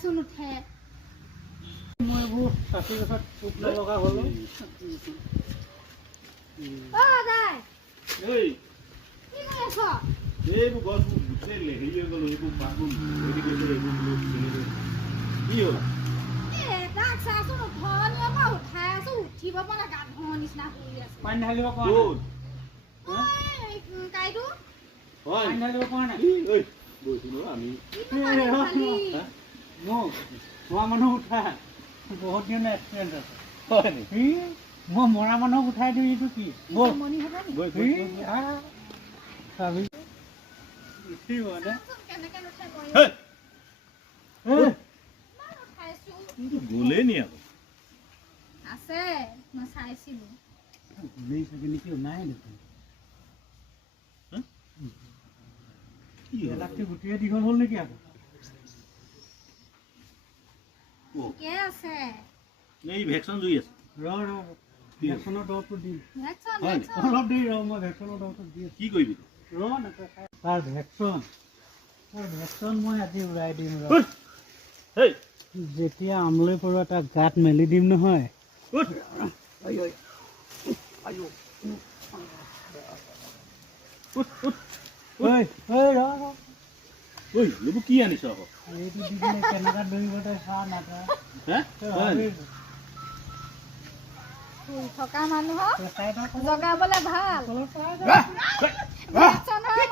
চোন উঠে মই এইবোৰ চাচি গছত টোপ নলগা হ'লো দাই এই কি কৰি আছ এইবোৰ গছবোৰ গোটেই হেৰি হৈ গ'ল এইবোৰ বাথৰুম হেৰি কৰিছে এইবোৰ কি হ'ল তাক চাচোন উঠনিয়ে মই উঠাই আছো উঠিব পৰা নাই গা ধোৱাৰ নিচিনা কৰি আছে পানী ঢালিব পৰা নাই কাইটো পানী ঢালিব পৰা নাই গৈছিলো আমি মোক মৰা মানুহ উঠা বহুত দিন এক্সিডেণ্ট আছে হয় নেকি মই মৰা মানুহক উঠাই দিওঁ এইটো কি ব'ল মনি হ'ব নি চাবি উঠিব নে কেনেকে নুঠাই মই উঠাইছো গ'লেই নি আকৌ আছে মই চাইছিলো গ'লেই চাগে নেকি নাই দেখোন এলাকটি গোটেই দীঘল হ'ল নেকি আকৌ ঠিকে আছে এই ভেকচিন জুই আছে ভেকচিনৰ দৰৱটো দিম ভেকচিন অলপ দেৰি মই ভেকচিনৰ দৰৱটো দি আছোঁ কি কৰিবি তাৰ ভেকচিন মই আজি উৰাই দিম হেই যেতিয়া আমলৈ পৰুৱা তাক গাত মেলি দিম নহয় এইবোৰ কি আনিছ আকৌ এইটো দি দিলে কেনেকুৱা দৌৰিব তই চা নাটা থকা মানুহক জগাবলে ভাল ভেকচিন হয়